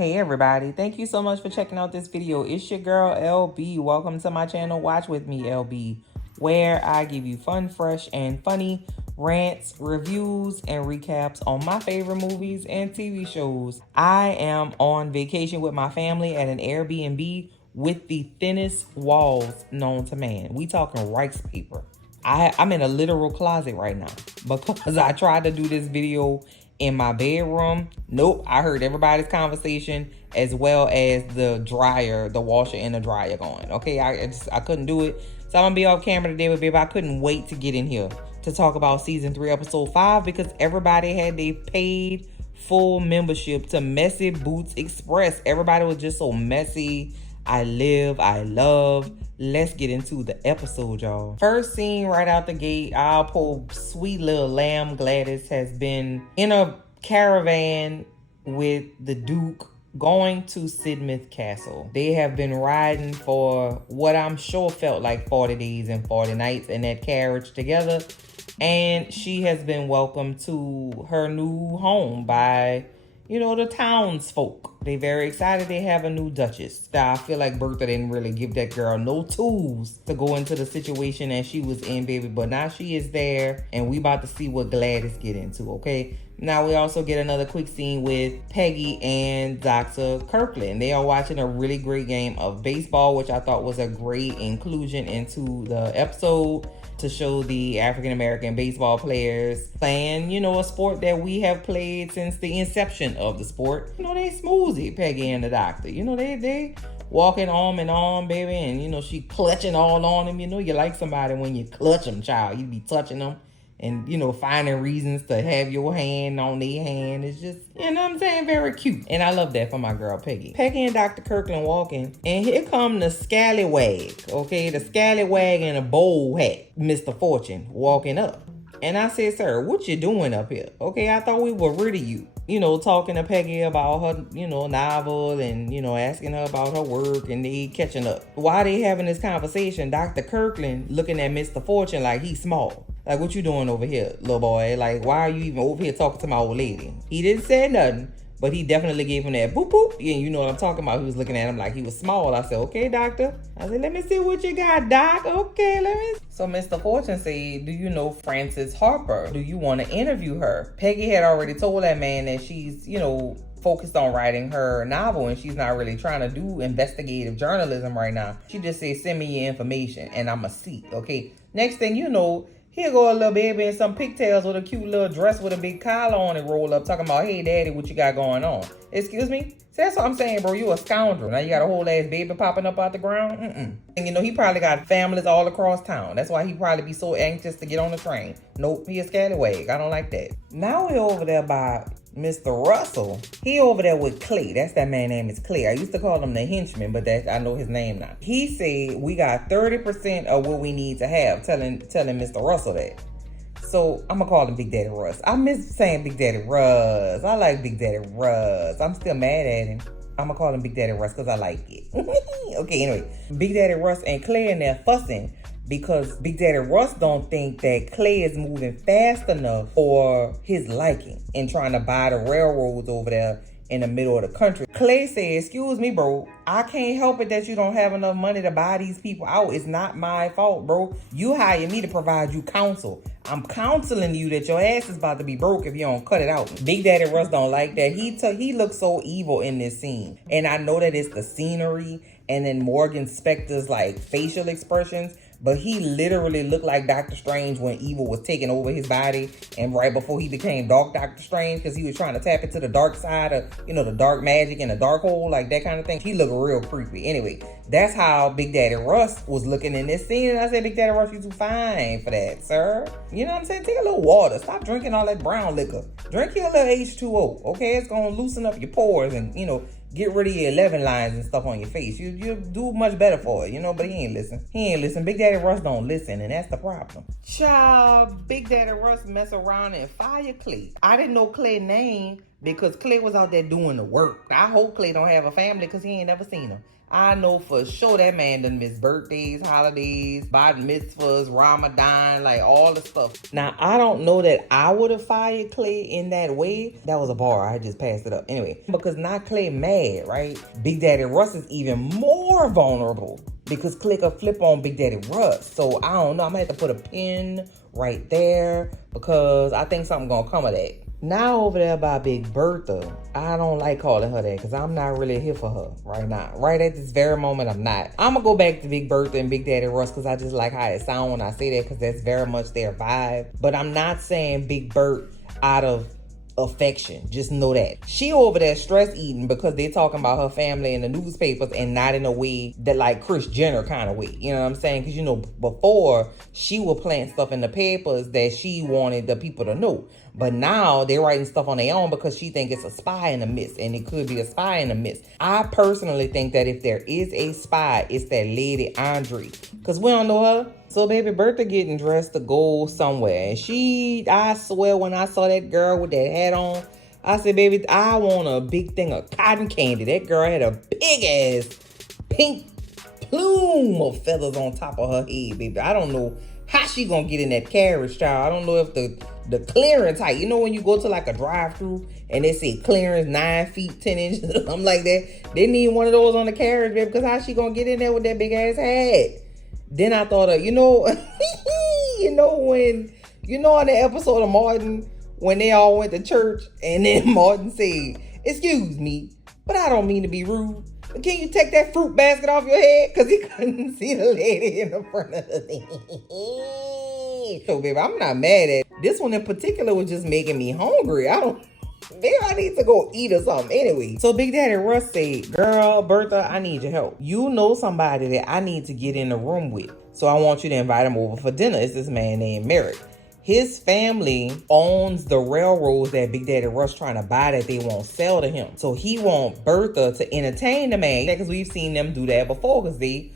Hey everybody, thank you so much for checking out this video. It's your girl LB. Welcome to my channel, Watch With Me LB, where I give you fun, fresh, and funny rants, reviews, and recaps on my favorite movies and TV shows. I am on vacation with my family at an Airbnb with the thinnest walls known to man. We talking rice paper. I'm in a literal closet right now because I tried to do this video in my bedroom. Nope, I heard everybody's conversation as well as the dryer, the washer and the dryer going. Okay, I couldn't do it. So I'm gonna be off camera today, but baby, I couldn't wait to get in here to talk about season 3, episode 5, because everybody had their paid full membership to Messy Boots Express. Everybody was just so messy. I love. Let's get into the episode, y'all. First scene right out the gate, our poor sweet little lamb Gladys has been in a caravan with the Duke going to Sidmouth Castle. They have been riding for what I'm sure felt like 40 days and 40 nights in that carriage together. And she has been welcomed to her new home by, the townsfolk. They very excited they have a new Duchess. I feel like Bertha didn't really give that girl no tools to go into the situation that she was in, baby. But now she is there, and we about to see what Gladys get into, okay? Now we also get another quick scene with Peggy and Dr. Kirkland. They are watching a really great game of baseball, which I thought was a great inclusion into the episode, to show the African-American baseball players playing, a sport that we have played since the inception of the sport. They smoothie, Peggy and the doctor. They walking arm in arm, baby, and, she clutching all on him. You like somebody when you clutch them, child. You be touching them and, finding reasons to have your hand on their hand. It's just, very cute. And I love that for my girl, Peggy. Peggy and Dr. Kirkland walking, and here come the scallywag, okay? The scallywag in a bowl hat, Mr. Fortune, walking up. And I said, sir, what you doing up here? Okay, I thought we were rid of you. Talking to Peggy about her, novel and, asking her about her work, and they catching up. While they having this conversation, Dr. Kirkland looking at Mr. Fortune like he's small. Like, what you doing over here, little boy? Like, why are you even over here talking to my old lady? He didn't say nothing, but he definitely gave him that boop boop. Yeah, you know what I'm talking about. He was looking at him like he was small. I said, okay, doctor. I said, let me see what you got, doc. Okay, let me. So Mr. Fortune said, do you know Frances Harper? Do you want to interview her? Peggy had already told that man that she's, focused on writing her novel, and she's not really trying to do investigative journalism right now. She just said, send me your information and I'ma see, okay? Next thing you know, here go a little baby in some pigtails with a cute little dress with a big collar on and roll up talking about, hey daddy, what you got going on? Excuse me? See, that's what I'm saying, bro. You a scoundrel. Now you got a whole ass baby popping up out the ground? And he probably got families all across town. That's why he probably be so anxious to get on the train. Nope, he a scallywag. I don't like that. Now we're over there by Mr. Russell. He over there with Clay. That's that man name is Clay. I used to call him the henchman, but I know his name now. He said we got 30% of what we need to have, telling Mr. Russell that. So I'm gonna call him Big Daddy Russ. I miss saying Big Daddy Russ. I like Big Daddy Russ. I'm still mad at him. I'm gonna call him Big Daddy Russ because I like it. Okay, anyway. Big Daddy Russ and Clay in there fussing because Big Daddy Russ don't think that Clay is moving fast enough for his liking and trying to buy the railroads over there in the middle of the country. Clay said, excuse me, bro. I can't help it that you don't have enough money to buy these people out. It's not my fault, bro. You hired me to provide you counsel. I'm counseling you that your ass is about to be broke if you don't cut it out. Big Daddy Russ don't like that. He looks so evil in this scene. And I know that it's the scenery and then Morgan Spector's like facial expressions, but he literally looked like Doctor Strange when evil was taking over his body, and right before he became Dark Doctor Strange, because he was trying to tap into the dark side of, the dark magic and the dark hole, like that kind of thing. He looked real creepy. Anyway, that's how Big Daddy Russ was looking in this scene, and I said, Big Daddy Russ, you too fine for that, sir. You know what I'm saying? Take a little water. Stop drinking all that brown liquor. Drink your little H2O, okay? It's gonna loosen up your pores and, get rid of your 11 lines and stuff on your face. You do much better for it, but he ain't listen. Big Daddy Russ don't listen, and that's the problem. Child, Big Daddy Russ mess around and fire Clay. I didn't know Clay's name because Clay was out there doing the work. I hope Clay don't have a family because he ain't never seen him. I know for sure that man done missed birthdays, holidays, bat mitzvahs, Ramadan, like all the stuff. Now, I don't know that I would have fired Clay in that way. That was a bar. I just passed it up. Anyway, because now Clay mad, right? Big Daddy Russ is even more vulnerable because Clay could flip on Big Daddy Russ. So, I don't know. I'm going to have to put a pin right there because I think something going to come of that. Now over there by Big Bertha, I don't like calling her that because I'm not really here for her right now. Right at this very moment, I'm not. I'm going to go back to Big Bertha and Big Daddy Russ because I just like how it sounds when I say that because that's very much their vibe. But I'm not saying Big Bert out of affection. Just know that. She over there stress eating because they talking about her family in the newspapers and not in a way that like Kris Jenner kind of way. You know what I'm saying? Because, you know, before she would plant stuff in the papers that she wanted the people to know. But now they're writing stuff on their own because she think it's a spy in the midst, and it could be a spy in the midst. I personally think that if there is a spy, it's that lady Andre, because we don't know her. So baby Bertha getting dressed to go somewhere, and I swear when I saw that girl with that hat on, I said, baby, I want a big thing of cotton candy. That girl had a big ass pink plume of feathers on top of her head, baby. I don't know how she gonna get in that carriage, child. I don't know if the clearance height, you know when you go to like a drive-through and they say clearance 9 feet 10 inches, something like that. They need one of those on the carriage, baby, because how she gonna get in there with that big ass hat? Then I thought of, you know, on the episode of Martin when they all went to church and then Martin said, "Excuse me, but I don't mean to be rude. But can you take that fruit basket off your head?" Because he couldn't see the lady in the front of the thing. So, baby, I'm not mad at it. This one in particular was just making me hungry. Maybe I need to go eat or something. Anyway, so Big Daddy Russ said, "Girl, Bertha, I need your help. You know somebody that I need to get in the room with. So I want you to invite him over for dinner. It's this man named Merrick. His family owns the railroads that Big Daddy Russ trying to buy that they won't sell to him. So he want Bertha to entertain the man because we've seen them do that before because they,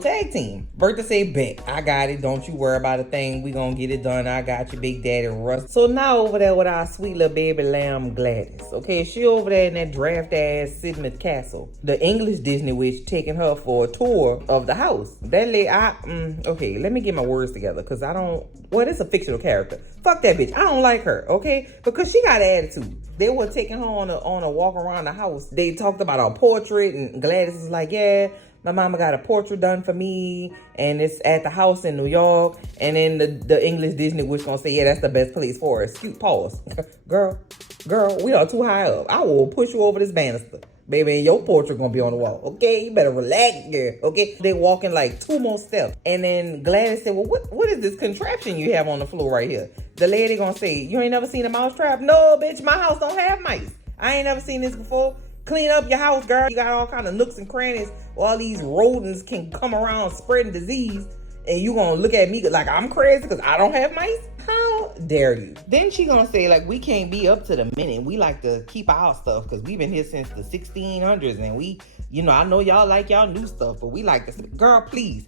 tag team." Bertha said, "Bet, I got it. Don't you worry about a thing. We gonna get it done. I got you, Big Daddy Russ." So now over there with our sweet little baby lamb Gladys. Okay, she over there in that draft ass Sidmouth Castle. The English Disney witch taking her for a tour of the house. That lady, okay, let me get my words together because it's a fictional character. Fuck that bitch. I don't like her, okay? Because she got an attitude. They were taking her on a walk around the house. They talked about her portrait and Gladys is like, "Yeah, my mama got a portrait done for me, and it's at the house in New York." And then the English Disney witch gonna say, "Yeah, that's the best place for it." Pause. Girl, we are too high up. I will push you over this banister, baby, and your portrait gonna be on the wall. Okay, you better relax, girl. Okay, they walking like 2 more steps, and then Gladys said, "Well, what is this contraption you have on the floor right here?" The lady gonna say, "You ain't never seen a mouse trap?" "No, bitch, my house don't have mice. I ain't never seen this before. Clean up your house, girl. You got all kind of nooks and crannies where all these rodents can come around spreading disease, and you gonna look at me like I'm crazy because I don't have mice? How dare you?" Then she gonna say, like, "We can't be up to the minute. We like to keep our stuff because we've been here since the 1600s, and we, I know y'all like y'all new stuff, but we like this." Girl, please.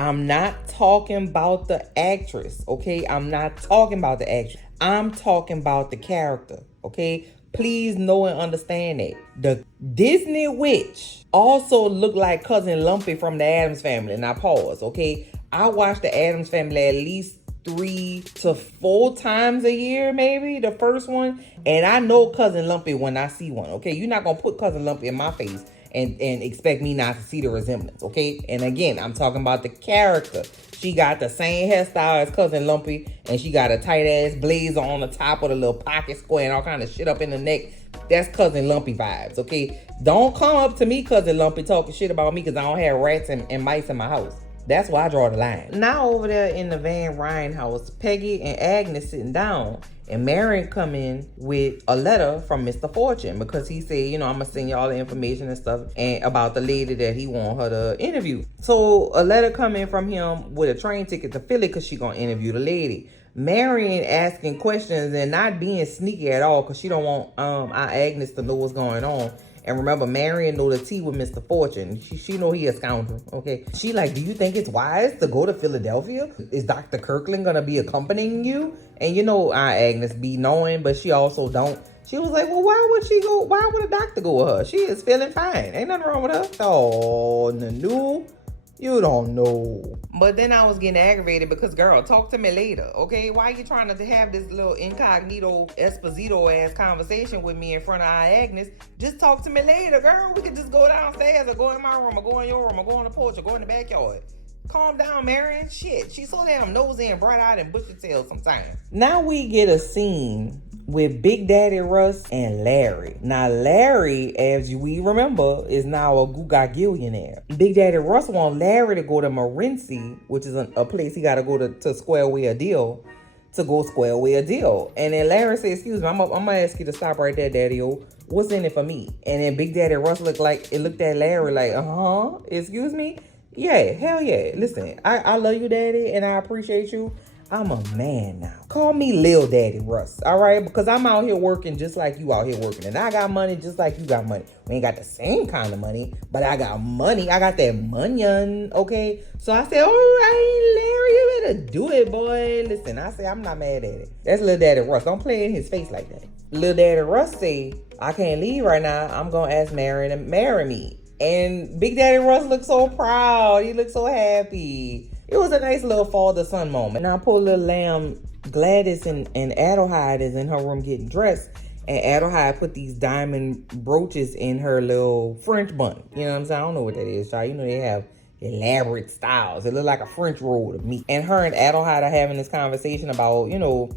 I'm not talking about the actress, okay? I'm not talking about the actress. I'm talking about the character, okay? Please know and understand that. The Disney witch also looked like Cousin Lumpy from the Addams Family. Now pause, okay? I watch the Addams Family at least 3 to 4 times a year, maybe, the first one. And I know Cousin Lumpy when I see one, okay? You're not going to put Cousin Lumpy in my face and expect me not to see the resemblance, okay? And again, I'm talking about the character. She got the same hairstyle as Cousin Lumpy, and she got a tight-ass blazer on the top with a little pocket square and all kind of shit up in the neck. That's Cousin Lumpy vibes, okay? Don't come up to me, Cousin Lumpy, talking shit about me because I don't have rats and mice in my house. That's why I draw the line. Now over there in the Van Ryn house, Peggy and Agnes sitting down, and Marion come in with a letter from Mr. Fortune because he said, I'm going to send you all the information and stuff and about the lady that he want her to interview. So a letter come in from him with a train ticket to Philly because she going to interview the lady. Marion asking questions and not being sneaky at all because she don't want our Agnes to know what's going on. And remember, Marion know the tea with Mr. Fortune. She know he a scoundrel, okay? She like, "Do you think it's wise to go to Philadelphia? Is Dr. Kirkland gonna be accompanying you?" And our Agnes be knowing, but she also don't. She was like, well, why would she go? Why would a doctor go with her? She is feeling fine. Ain't nothing wrong with her. Oh, Nanu, you don't know. But then I was getting aggravated because, girl, talk to me later, okay? Why you trying to have this little incognito Esposito ass conversation with me in front of our Agnes? Just talk to me later, girl. We could just go downstairs or go in my room or go in your room or go on the porch or go in the backyard. Calm down, Marion. Shit, she's so damn nosy and bright-eyed and bushy-tailed sometimes. Now we get a scene with Big Daddy Russ and Larry. Now, Larry, as we remember, is now a gugagillionaire. Big Daddy Russ wants Larry to go to Morenci, which is a place he got to go to square away a deal, to go square away a deal. And then Larry said, excuse me, I'm going to ask you to stop right there, Daddy-o. What's in it for me? And then Big Daddy Russ looked at Larry like, excuse me? Yeah, hell yeah. Listen, I love you, Daddy, and I appreciate you. I'm a man now. Call me Lil Daddy Russ, all right? Because I'm out here working just like you out here working. And I got money just like you got money. We ain't got the same kind of money, but I got money. I got that money, okay? So I said, all right, Larry, you better do it, boy. Listen, I say I'm not mad at it. That's Lil Daddy Russ. Don't play in his face like that. Lil Daddy Russ say, I can't leave right now. I'm going to ask Mary to marry me. And Big Daddy Russ looked so proud. He looked so happy. It was a nice little father-son moment. Now, poor little lamb Gladys and Adelheid is in her room getting dressed. And Adelheid put these diamond brooches in her little French bun. You know what I'm saying? I don't know what that is, y'all. You know they have elaborate styles. It look like a French roll to me. And her and Adelheid are having this conversation about, you know,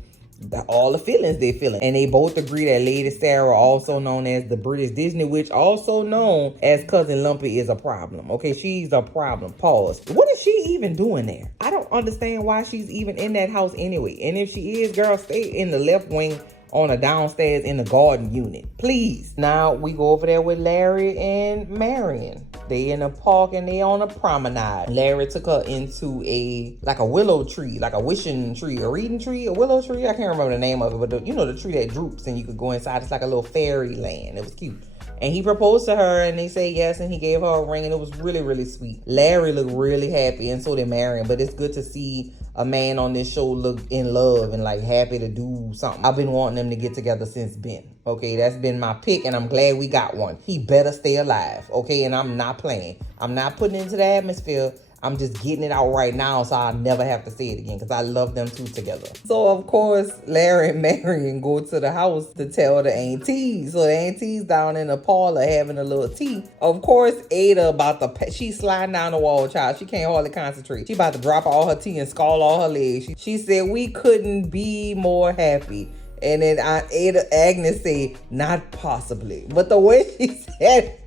all the feelings they feeling. And they both agree that Lady Sarah, also known as the British Disney Witch, also known as Cousin Lumpy, is a problem. Okay, she's a problem. Pause. What is she even doing there? I don't understand why she's even in that house anyway. And if she is, girl, stay in the left wing on a downstairs in the garden unit, please. Now we go over there with Larry and Marion. They in a park and they on a promenade. Larry took her into a willow tree, like a wishing tree, a reading tree, a willow tree. I can't remember the name of it, but the tree that droops and you could go inside. It's like a little fairy land. It was cute. And he proposed to her and they say yes, and he gave her a ring and it was really, really sweet. Larry looked really happy and so did Marion, but it's good to see a man on this show look in love and like happy to do something. I've been wanting them to get together since Ben. Okay, that's been my pick and I'm glad we got one. He better stay alive, okay? And I'm not playing. I'm not putting it into the atmosphere. I'm just getting it out right now so I'll never have to say it again because I love them two together. So, of course, Larry and Marion go to the house to tell the aunties. So the aunties down in the parlor having a little tea. Of course, Ada she's sliding down the wall, child. She can't hardly concentrate. She about to drop all her tea and scald all her legs. She said, we couldn't be more happy. And then Agnes said, not possibly. But the way she said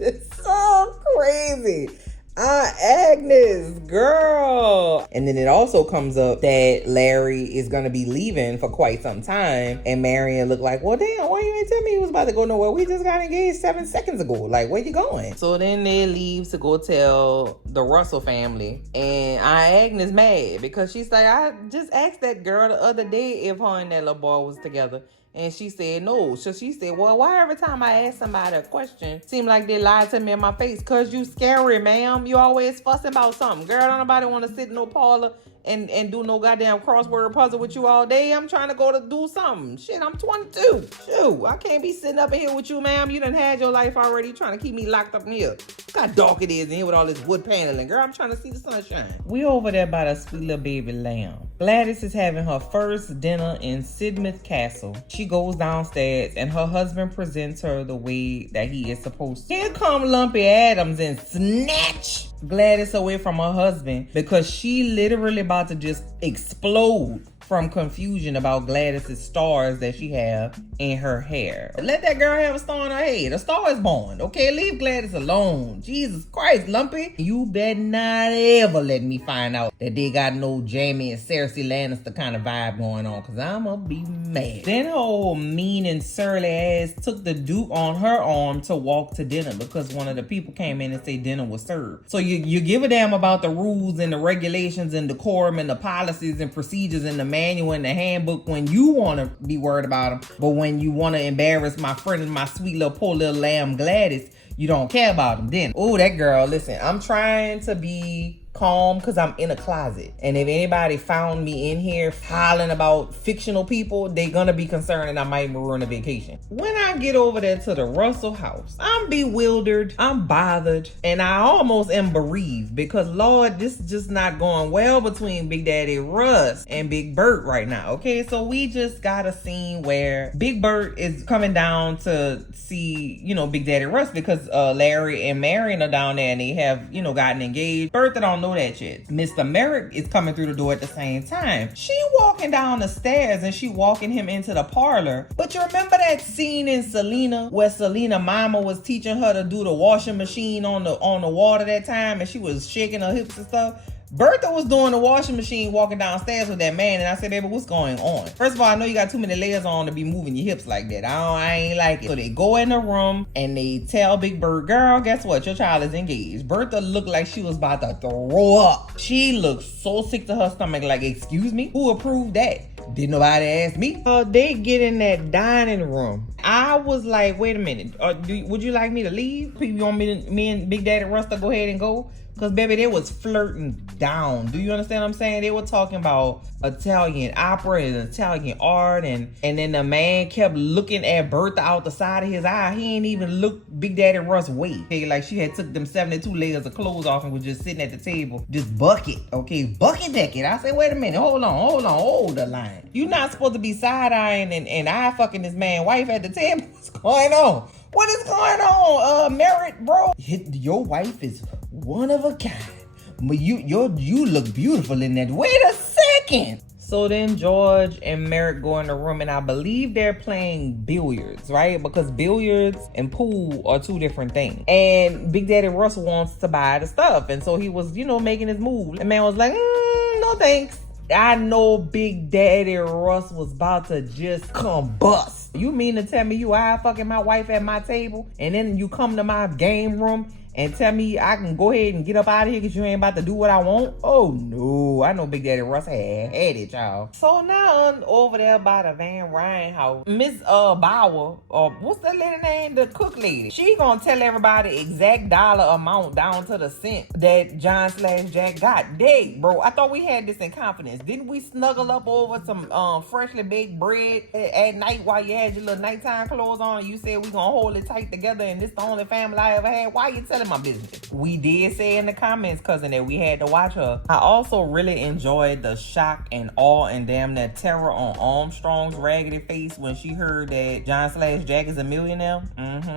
it's so crazy. Agnes, girl. And then it also comes up that Larry is going to be leaving for quite some time. And Marion looked like, well, damn, why you ain't tell me he was about to go nowhere? We just got engaged 7 seconds ago. Like, where you going? So then they leave to go tell the Russell family. And Agnes mad because she's like, I just asked that girl the other day if her and that little boy was together. And she said no. So she said, well, why every time I ask somebody a question, seem like they lie to me in my face? Cause you scary, ma'am. You always fussing about something. Girl, don't nobody want to sit in no parlor and do no goddamn crossword puzzle with you all day. I'm trying to go to do something. Shit, I'm 22. Shoot, I can't be sitting up in here with you, ma'am. You done had your life already. Trying to keep me locked up in here. Look how dark it is in here with all this wood paneling. Girl, I'm trying to see the sunshine. We over there by the sweet little baby lamb. Gladys is having her first dinner in Sidmouth Castle. She goes downstairs and her husband presents her the way that he is supposed to. Here come Lumpy Adams and snatch Gladys away from her husband because she literally about to just explode from confusion about Gladys's stars that she have in her hair. Let that girl have a star in her head. A star is born, okay? Leave Gladys alone. Jesus Christ, Lumpy. You better not ever let me find out that they got no Jamie and Cersei Lannister kind of vibe going on, because I'm gonna be mad. Then her old mean and surly ass took the Duke on her arm to walk to dinner because one of the people came in and said dinner was served. So you give a damn about the rules and the regulations and decorum and the policies and procedures and the manual and the handbook when you want to be worried about them, but when you want to embarrass my friend and my sweet little poor little lamb Gladys, you don't care about them then. Oh, that girl, listen, I'm trying to be calm because I'm in a closet. And if anybody found me in here hollering about fictional people, they're gonna be concerned and I might ruin a vacation. When I get over there to the Russell house, I'm bewildered, I'm bothered, and I almost am bereaved because Lord, this is just not going well between Big Daddy Russ and Big Bert right now. Okay, so we just got a scene where Big Bert is coming down to see, Big Daddy Russ because Larry and Marion are down there and they have, gotten engaged. Bertha don't know that yet. Mr. Merrick is coming through the door at the same time. She walking down the stairs and she walking him into the parlor. But you remember that scene in Selena where Selena mama was teaching her to do the washing machine on the water that time and she was shaking her hips and stuff? Bertha was doing the washing machine walking downstairs with that man, and I said, baby, what's going on? First of all, I know you got too many layers on to be moving your hips like that. I ain't like it. So they go in the room and they tell Big Bird, girl, guess what? Your child is engaged. Bertha looked like she was about to throw up. She looked so sick to her stomach, like, excuse me? Who approved that? Didn't nobody ask me? They get in that dining room. I was like, wait a minute. Would you like me to leave? You want me and Big Daddy Russ to go ahead and go? Because, baby, they was flirting down. Do you understand what I'm saying? They were talking about Italian opera and Italian art. And then the man kept looking at Bertha out the side of his eye. He ain't even looked Big Daddy Russ' way. Like she had took them 72 layers of clothes off and was just sitting at the table. Just bucket. Okay, bucket deck it. I said, wait a minute. Hold the line. You're not supposed to be side-eyeing and eye-fucking this man's wife at the table. What's going on? What is going on, Merritt, bro? Your wife is one of a kind. But you look beautiful in that. Wait a second. So then George and Merritt go in the room and I believe they're playing billiards, right? Because billiards and pool are two different things. And Big Daddy Russ wants to buy the stuff. And so he was, making his move. The man was like, no thanks. I know Big Daddy Russ was about to just combust. You mean to tell me you eye fucking my wife at my table and then you come to my game room and tell me I can go ahead and get up out of here because you ain't about to do what I want? Oh no, I know Big Daddy Russ had it, y'all. So now over there by the Van Ryn house, Miss Bauer, or what's that lady name? The cook lady. She gonna tell everybody exact dollar amount down to the cent that John/Jack got. Dang, bro, I thought we had this in confidence. Didn't we snuggle up over some freshly baked bread at night while you had your little nighttime clothes on and you said we gonna hold it tight together and this the only family I ever had? Why you telling my business? We did say in the comments, cousin, that we had to watch her. I also really enjoyed the shock and awe and damn near terror on Armstrong's raggedy face when she heard that John/Jack is a millionaire.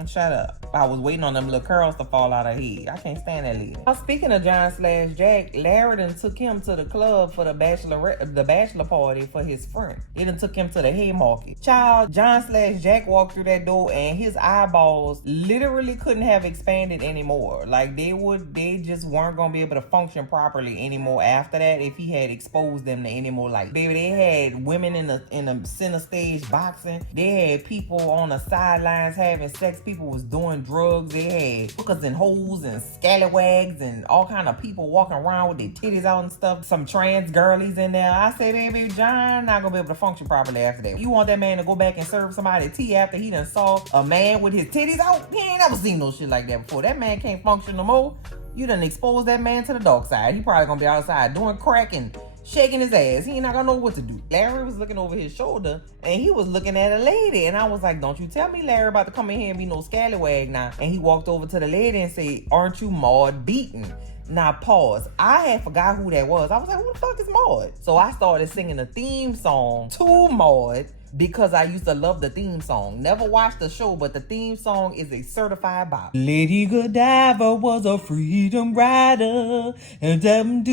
Shut up. I was waiting on them little curls to fall out of her head. I can't stand that lady. Now, speaking of John/Jack, Larry done took him to the club for the bachelor party for his friend. He done took him to the Haymarket. Child, John/Jack walked through that door and his eyeballs literally couldn't have expanded anymore. Like they just weren't gonna be able to function properly anymore after that if he had exposed them to any more light. Baby, they had women in the center stage boxing. They had people on the sidelines having sex. People was doing drugs. They had hookers and hoes and scallywags and all kind of people walking around with their titties out and stuff. Some trans girlies in there. I say, baby, John not gonna be able to function properly after that. You want that man to go back and serve somebody tea after he done saw a man with his titties out? He ain't never seen no shit like that before. That man can't function no more. You done exposed that man to the dark side. He probably gonna be outside doing crack and shaking his ass. He ain't not gonna know what to do. Larry was looking over his shoulder and he was looking at a lady. And I was like, don't you tell me Larry about to come in here and be no scallywag now. And he walked over to the lady and said, aren't you Maud Beaton? Now pause. I had forgot who that was. I was like, who the fuck is Maud? So I started singing the theme song to Maud because I used to love the theme song. Never watched the show, but the theme song is a certified bop. Lady Godiva was a freedom rider, and and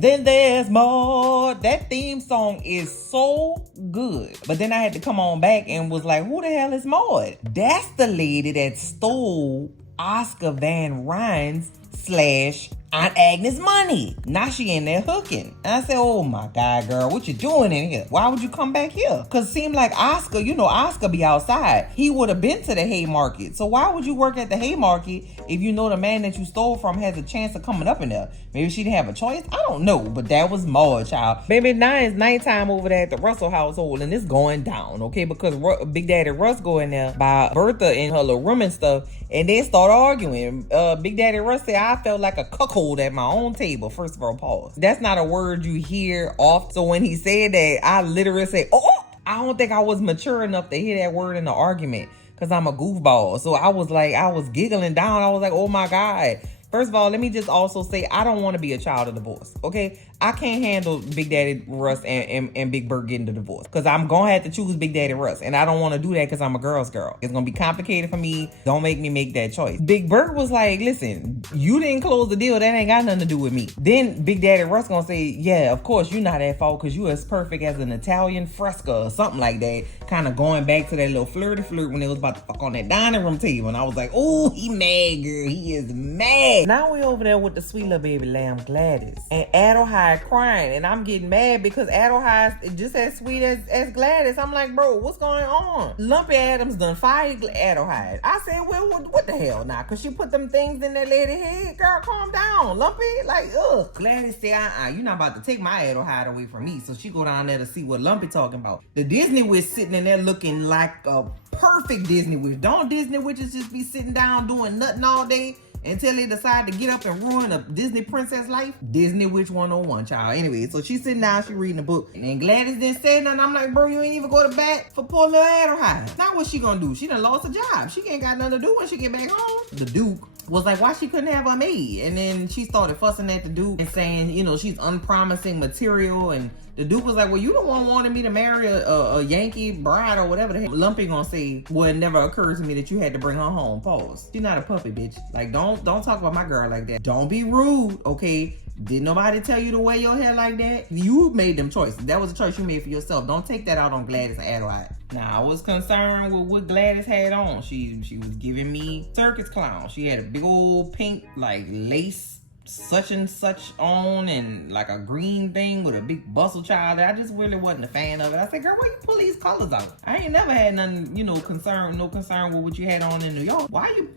then there's more. That theme song is so good. But then I had to come on back and was like, who the hell is Maud? That's the lady that stole Oscar Van Ryn's / Aunt Agnes money. Now she in there hooking. And I said, oh my God, girl, what you doing in here? Why would you come back here? Cause it seemed like Oscar, Oscar be outside. He would have been to the Haymarket. So why would you work at the Haymarket if you know the man that you stole from has a chance of coming up in there? Maybe she didn't have a choice. I don't know, but that was Maud, child. Baby, now it's nighttime over there at the Russell household, and it's going down, okay? Because Big Daddy Russ go in there by Bertha in her little room and stuff, and they start arguing. Big Daddy Russ said, I felt like a cuckold at my own table. First of all, pause. That's not a word you hear often. So when he said that, I literally said, oh, I don't think I was mature enough to hear that word in the argument, because I'm a goofball. So I was giggling down. I was like, oh my God. First of all, let me just also say, I don't want to be a child of divorce, okay? I can't handle Big Daddy Russ and Big Bert getting the divorce, because I'm going to have to choose Big Daddy Russ, and I don't want to do that because I'm a girl's girl. It's going to be complicated for me. Don't make me make that choice. Big Bert was like, listen, you didn't close the deal. That ain't got nothing to do with me. Then Big Daddy Russ going to say, yeah, of course, you're not at fault because you as perfect as an Italian fresca or something like that, kind of going back to that little flirty flirt when they was about to fuck on that dining room table. And I was like, oh, he mad, girl. He is mad. Now we over there with the sweet little baby lamb Gladys. And Adelheid crying. And I'm getting mad because Adelheid is just as sweet as Gladys. I'm like, bro, what's going on? Lumpy Adams done fired Adelheid. I said, well, what the hell now? Because she put them things in that lady head. Girl, calm down. Lumpy, like, ugh. Gladys said, you're not about to take my Adelheid away from me. So she go down there to see what Lumpy talking about. The Disney witch sitting in there looking like a perfect Disney witch. Don't Disney witches just be sitting down doing nothing all day until they decide to get up and ruin a Disney princess life? Disney Witch 101, child. Anyway, so she's sitting down, she reading a book. And then Gladys didn't say nothing. I'm like, bro, you ain't even go to bat for poor little Adelheid. Now what she gonna do? She done lost a job. She ain't got nothing to do when she get back home. The Duke was like, why she couldn't have her maid? And then she started fussing at the Duke and saying, she's unpromising material. And the Duke was like, well, you the one wanted me to marry a Yankee bride or whatever the heck. Lumpy gonna say, well, it never occurred to me that you had to bring her home. Pause. She's not a puppy, bitch. Like, don't talk about my girl like that. Don't be rude, okay? Did nobody tell you to wear your hair like that? You made them choices. That was a choice you made for yourself. Don't take that out on Gladys and Adelheid. Now, I was concerned with what Gladys had on. She was giving me circus clown. She had a big old pink, like, lace such and such on, and like a green thing with a big bustle, child. I just really wasn't a fan of it. I said, girl, where you pull these colors out? I ain't never had nothing, no concern with what you had on in New York. Why you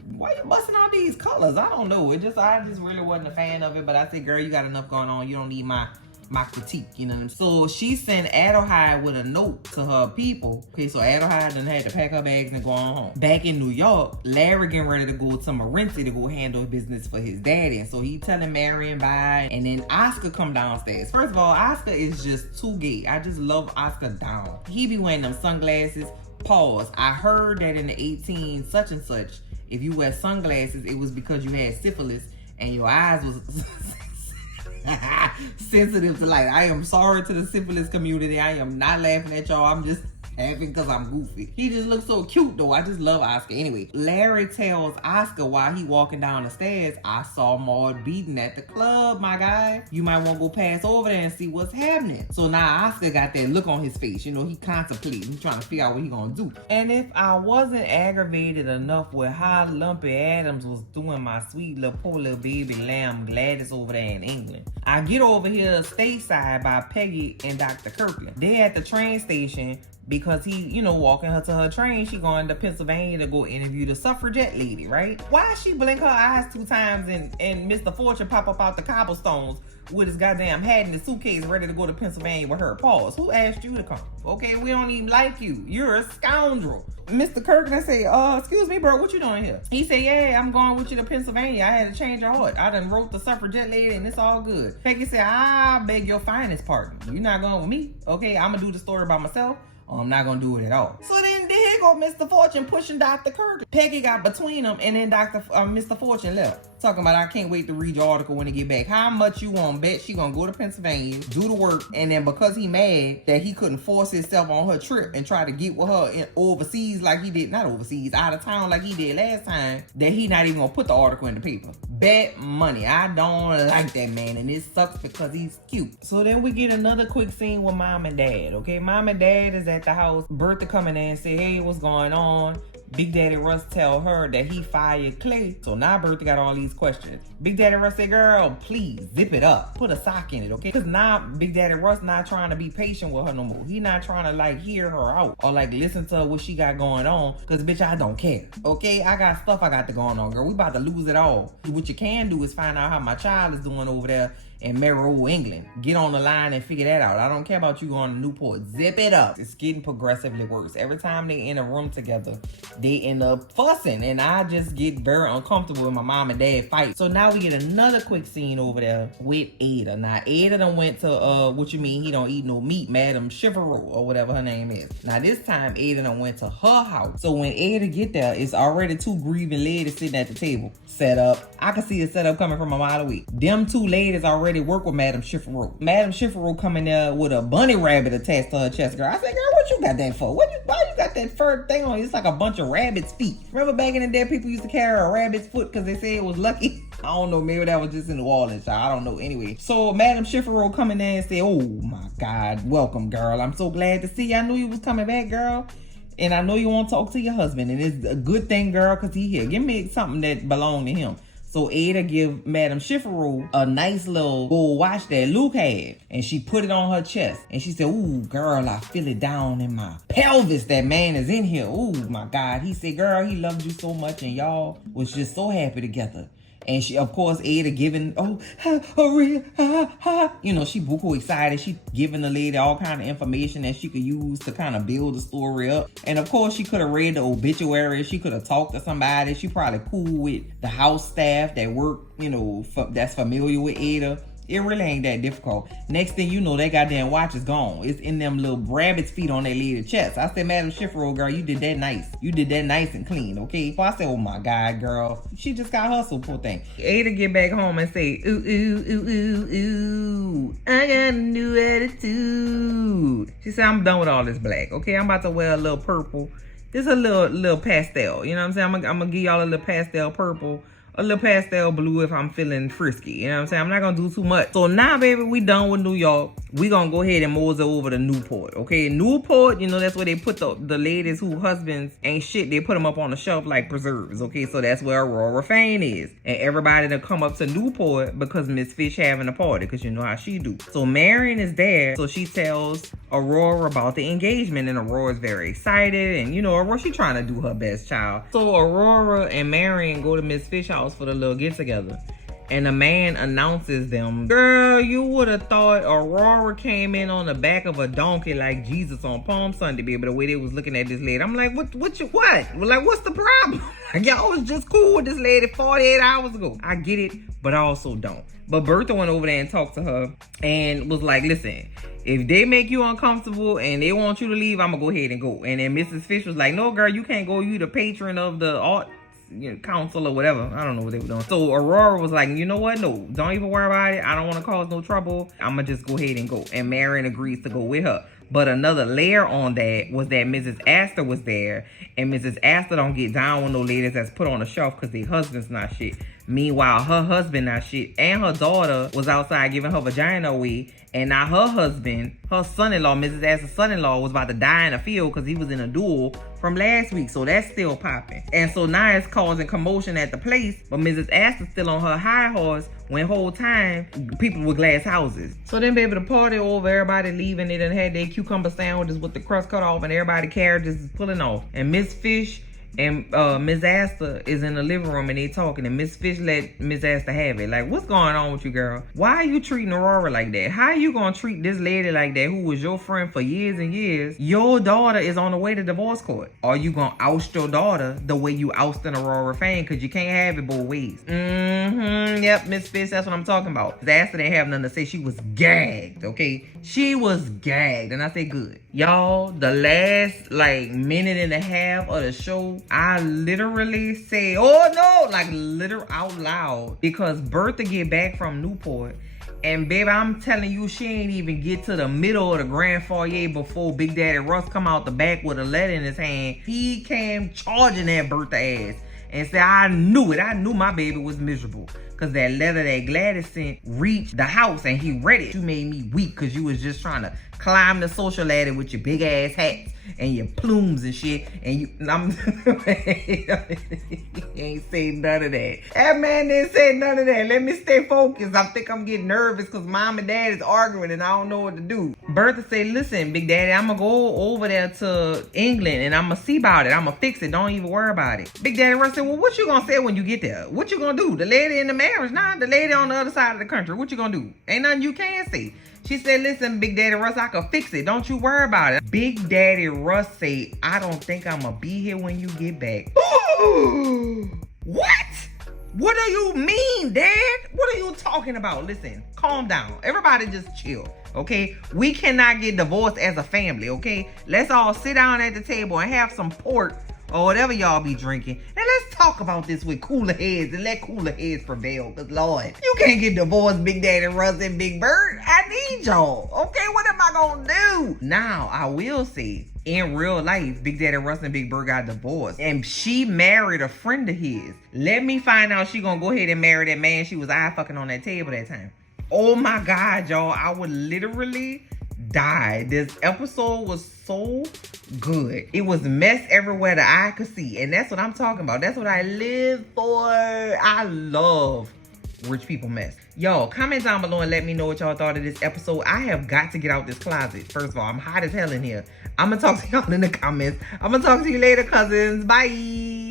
busting all these colors? I don't know. I just really wasn't a fan of it. But I said, girl, you got enough going on. You don't need my critique, So she sent Adelheid with a note to her people. Okay, so Adelheid done had to pack her bags and go on home. Back in New York, Larry getting ready to go to Morenci to go handle business for his daddy. And so he telling Marion bye. And then Oscar come downstairs. First of all, Oscar is just too gay. I just love Oscar down. He be wearing them sunglasses. Pause. I heard that in the 18 such and such, if you wear sunglasses, it was because you had syphilis and your eyes was sensitive to light. I am sorry to the syphilis community. I am not laughing at y'all. I'm just laughing because I'm goofy. He just looks so cute though. I just love Oscar. Anyway, Larry tells Oscar while he walking down the stairs, I saw Maud beating at the club, my guy. You might want to go pass over there and see what's happening. So now Oscar got that look on his face. He contemplating. He trying to figure out what he gonna do. And if I wasn't aggravated enough with how Lumpy Adams was doing my sweet little poor little baby lamb Gladys over there in England, I get over here stateside by Peggy and Dr. Kirkland. They're at the train station because he, walking her to her train. She going to Pennsylvania to go interview the suffragette lady, right? Why she blink her eyes 2 times and Mr. Fortune pop up out the cobblestones with his goddamn hat in the suitcase ready to go to Pennsylvania with her? Pause. Who asked you to come? Okay, we don't even like you. You're a scoundrel. Mr. Kirkland say, excuse me, bro, what you doing here? He said, yeah, I'm going with you to Pennsylvania. I had to change your heart. I done wrote the suffragette lady and it's all good. Peggy said, I beg your finest pardon. You're not going with me. Okay, I'm gonna do the story by myself. I'm not gonna do it at all. So then here go Mr. Fortune pushing Dr. Kirkland. Peggy got between them, and then Mr. Fortune left. Talking about, I can't wait to read your article when he get back. How much you want bet she gonna go to Pennsylvania, do the work, and then because he mad that he couldn't force himself on her trip and try to get with her overseas like he did, not overseas, out of town like he did last time, that he not even gonna put the article in the paper. Bet money. I don't like that man, and it sucks because he's cute. So then we get another quick scene with mom and dad. Okay, mom and dad is at the house. Bertha coming in and say, hey, what's going on? Big Daddy Russ tell her that he fired Clay. So now Bertha got all these questions. Big Daddy Russ said, girl, please zip it up. Put a sock in it, okay? Because now Big Daddy Russ not trying to be patient with her no more. He not trying to like hear her out or like listen to what she got going on. Because bitch, I don't care, okay? I got stuff I got to going on, girl. We about to lose it all. What you can do is find out how my child is doing over there in Merrill, England. Get on the line and figure that out. I don't care about you going to Newport. Zip it up. It's getting progressively worse. Every time they in a room together, they end up fussing. And I just get very uncomfortable when my mom and dad fight. So now we get another quick scene over there with Ada. Now, Ada done went to, what you mean he don't eat no meat, Madam Chivalry or whatever her name is. Now, this time, Ada done went to her house. So when Ada get there, it's already two grieving ladies sitting at the table. Set up. I can see the setup coming from a mile away. Them two ladies already work with Madam Chivalry. Madam Chivalry coming there with a bunny rabbit attached to her chest, girl. I said, girl, what you got that for? Why you got that fur thing on? It's like a bunch of rabbit's feet. Remember back in the day, people used to carry a rabbit's foot because they said it was lucky? I don't know, maybe that was just in New Orleans, child. I don't know. Anyway, so Madam Chivalry coming there and say, oh my God, welcome, girl. I'm so glad to see you. I knew you was coming back, girl. And I know you want to talk to your husband. And it's a good thing, girl, because he here. Give me something that belonged to him. So Ada give Madam Chivalry a nice little gold watch that Luke had. And she put it on her chest. And she said, ooh, girl, I feel it down in my pelvis. That man is in here. Ooh, my God. He said, girl, he loved you so much. And y'all was just so happy together. And she, of course, Ada giving, you know, she buku excited. She giving the lady all kind of information that she could use to kind of build the story up. And of course, she could have read the obituary. She could have talked to somebody. She probably cool with the house staff that work, you know, that's familiar with Ada. It really ain't that difficult. Next thing you know, that goddamn watch is gone. It's in them little rabbit's feet on that lady's chest. I said, Madam Chivalry, girl, you did that nice. You did that nice and clean, okay? So I said, oh my God, girl. She just got hustled, poor thing. Ada get back home and say, ooh, ooh, ooh, ooh, ooh. I got a new attitude. She said, I'm done with all this black, okay? I'm about to wear a little purple. This a little pastel. You know what I'm saying? I'm gonna give y'all a little pastel purple. A little pastel blue if I'm feeling frisky. You know what I'm saying? I'm not going to do too much. So now, baby, we done with New York. We going to go ahead and mosey over to Newport, okay? Newport, you know, that's where they put the ladies who husbands ain't shit. They put them up on the shelf like preserves, okay? So that's where Aurora Fane is. And everybody to come up to Newport because Miss Fish having a party because you know how she do. So Marion is there. So she tells Aurora about the engagement and Aurora's very excited. And, you know, Aurora, she trying to do her best, child. So Aurora and Marion go to Miss Fish house for the little get together, and the man announces them. Girl, you would have thought Aurora came in on the back of a donkey like Jesus on Palm Sunday, baby. The way they was looking at this lady, I'm like, what? Like, what's the problem? Like, y'all was just cool with this lady 48 hours ago. I get it, but I also don't. But Bertha went over there and talked to her and was like, listen, if they make you uncomfortable and they want you to leave, I'm gonna go ahead and go. And then Mrs. Fish was like, no, girl, you can't go. You the patron of the art, you know, council or whatever. I don't know what they were doing. So Aurora was like, you know what? No, don't even worry about it. I don't want to cause no trouble. I'm gonna just go ahead and go. And Marion agrees to go with her. But another layer on that was that Mrs. Astor was there. And Mrs. Astor don't get down with no ladies that's put on the shelf because their husband's not shit. Meanwhile, her husband not shit. And her daughter was outside giving her vagina away. And now her husband, her son-in-law, Mrs. Astor's son-in-law, was about to die in a field because he was in a duel from last week. So that's still popping. And so now it's causing commotion at the place. But Mrs. Astor's still on her high horse when whole time people with glass houses. So then, baby, the party over, everybody leaving. They done had their cucumber sandwiches with the crust cut off and everybody carriages is pulling off. And Miss Fish and Miss Astor is in the living room and they talking, and Miss Fish let Miss Astor have it. Like, what's going on with you, girl? Why are you treating Aurora like that? How you gonna treat this lady like that who was your friend for years and years? Your daughter is on the way to divorce court. Are you gonna oust your daughter the way you ousting Aurora Fane? Because you can't have it both ways. Yep, Miss Fish, that's what I'm talking about. Miss Astor didn't have nothing to say. She was gagged, okay? She was gagged, and I say good. Y'all, the last like minute and a half of the show, I literally say, oh no, like literal out loud, because Bertha get back from Newport, and baby, I'm telling you, she ain't even get to the middle of the grand foyer before Big Daddy Russ come out the back with a letter in his hand. He came charging at Bertha ass and said, I knew it. I knew my baby was miserable. because that letter that Gladys sent reached the house and he read it. You made me weak because you was just trying to climb the social ladder with your big ass hats and your plumes and shit. And you, he ain't say none of that. That man didn't say none of that. Let me stay focused. I think I'm getting nervous because mom and dad is arguing and I don't know what to do. Bertha said, listen, Big Daddy, I'm going to go over there to England and I'm going to see about it. I'm going to fix it. Don't even worry about it. Big Daddy Russ said, well, what you going to say when you get there? What you going to do? The lady in the marriage, nah, the lady on the other side of the country. What you going to do? Ain't nothing you can say. She said, listen, Big Daddy Russ, I can fix it. Don't you worry about it. Big Daddy Russ say, I don't think I'm going to be here when you get back. What? What do you mean, Dad? What are you talking about? Listen, calm down. Everybody just chill, okay? We cannot get divorced as a family, okay? Let's all sit down at the table and have some pork or whatever y'all be drinking. And let's talk about this with cooler heads and let cooler heads prevail. Because, Lord, you can't get divorced, Big Daddy Russ and Big Bird. I need y'all, okay? What am I going to do? Now, I will say, in real life, Big Daddy Russ and Big Bird got divorced. And she married a friend of his. Let me find out she going to go ahead and marry that man she was eye fucking on that table that time. Oh, my God, y'all. I would literally die. This episode was so good. It was mess everywhere that I could see. And that's what I'm talking about. That's what I live for. I love rich people mess. Y'all, comment down below and let me know what y'all thought of this episode. I have got to get out this closet. First of all, I'm hot as hell in here. I'm going to talk to y'all in the comments. I'm going to talk to you later, cousins. Bye.